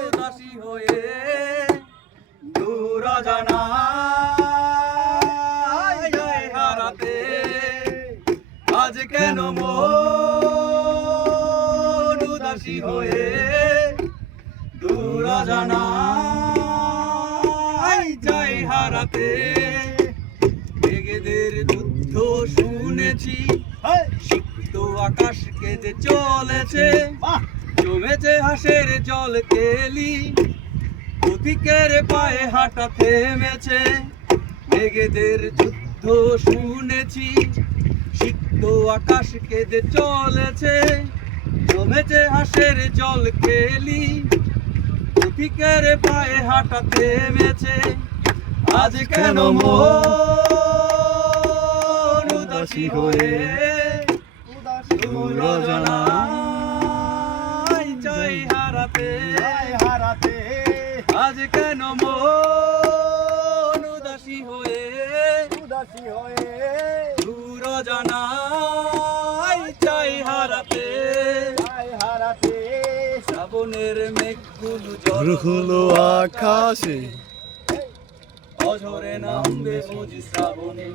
উদাসী হয়ে দূর অজানায় হারাতে আজ কেন মন উদাসী হয়ে দূর অজানায় যাই হারাতে মেঘেদের যুদ্ধ শুনেছি সিক্ত আকাশকে যে চলেছে জমেছে হাসের জল কেলি পথিকের পায়ে হাঁটা থেমেছে মেঘেদের যুদ্ধ শুনেছি সিক্ত আকাশকে যে চলেছে জমেছে হাসের জল কেলি পথিকের পায়ে হাঁটা থেমেছে আজ কেন মন উদাসী হয়ে দূর অজানায় যাই হারাতে আজ কেন মন উদাসী হয়ে দূর অজানায় যাই হারাতে শ্রাবণের মেঘগুলো ঝড় হলো আকাশে অঝরে নামবে বুঝি শ্রাবণে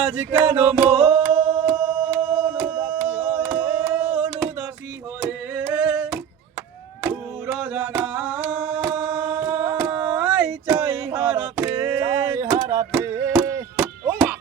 আজ কেন মন উদাসী হয়ে দূর অজানায়